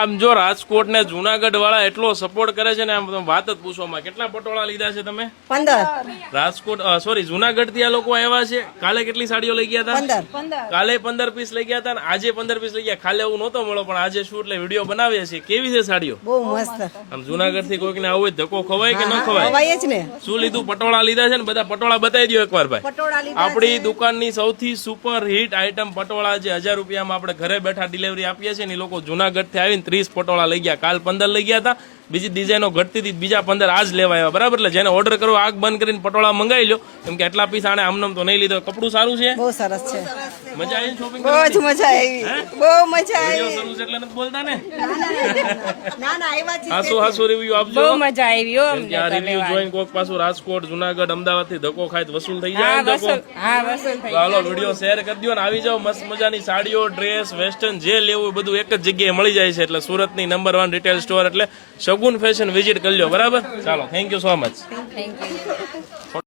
આમ જો રાજકોટ ને જુનાગઢ વાળા એટલો સપોર્ટ કરે છે ને આમ તમે વાત જ પૂછવામાં. કેટલા પટોળા લીધા છે તમે? 15. રાજકોટ સોરી જુનાગઢ થી આ લોકો આવ્યા છે. કાલે કેટલી સાડીઓ લઈ ગયા હતા? 15. કાલે 15 પીસ લઈ ગયા હતા ને આજે 15 પીસ લઈ ગયા. કાલે એવું નહોતો મળ્યો પણ આજે શું એટલે વિડીયો બનાવીએ છીએ. કેવી છે સાડીઓ? બહુ મસ્ત. આમ જુનાગઢ થી કોઈક ને આવું હોય ધક્કો ખવાય કે ન ખવાય? હવાય જ ને. શું લીધું? પટોળા લીધા છે ને બધા પટોળા બતાવી દો એકવાર ભાઈ. પટોળા લીધા. આપણી દુકાનની સૌથી સુપર હિટ આઈટમ પટોળા જે 1000 રૂપિયામાં આપણે ઘરે બેઠા ડિલિવરી આપીએ છીએ ને એ લોકો જુનાગઢ થી આવીને 30 પટોળા લઈ ગયા. કાલ 15 લઈ ગયા હતા. બીજી ડિઝાઇનો ઘટતી હતી, બીજા 15 આજ લેવા આવ્યા. બરાબર, એટલે જેને ઓર્ડર કરવો આગ બંધ કરીને પટોળા મંગાવી લો, કેમ કે એટલા પીસ આને આમનામ તો નહીં લીધો. કપડું સારું છે, બહુ સરસ છે. મજા આવી શોપિંગ બહુ જ મજા આવી, બહુ મજા આવી. વિડિયો શરૂ છે એટલે નથી બોલતા ને. ના ના આવ્યા છે. હાસુ રિવ્યુ આપજો. બહુ મજા આવી હો અમને. આ રિવ્યુ જોઈને કોઈક પાછું રાજકોટ, જુનાગઢ, અમદાવાદ થી ધક્કો ખાય તો વસૂલ થઈ જાય ને ધક્કો. હા વસૂલ થઈ હાલો વિડીયો શેર કરી દો ને આવી જાવ. મસ્ત મજાની સાડીઓ, ડ્રેસ, વેસ્ટર્ન જે લેવું બધું એક જ જગ્યાએ મળી જાય છે. એટલે સુરતની નંબર 1 રિટેલ સ્ટોર એટલે શગુન ફેશન વિઝિટ કરી લો. બરાબર, ચાલો, thank you so much. Thank you.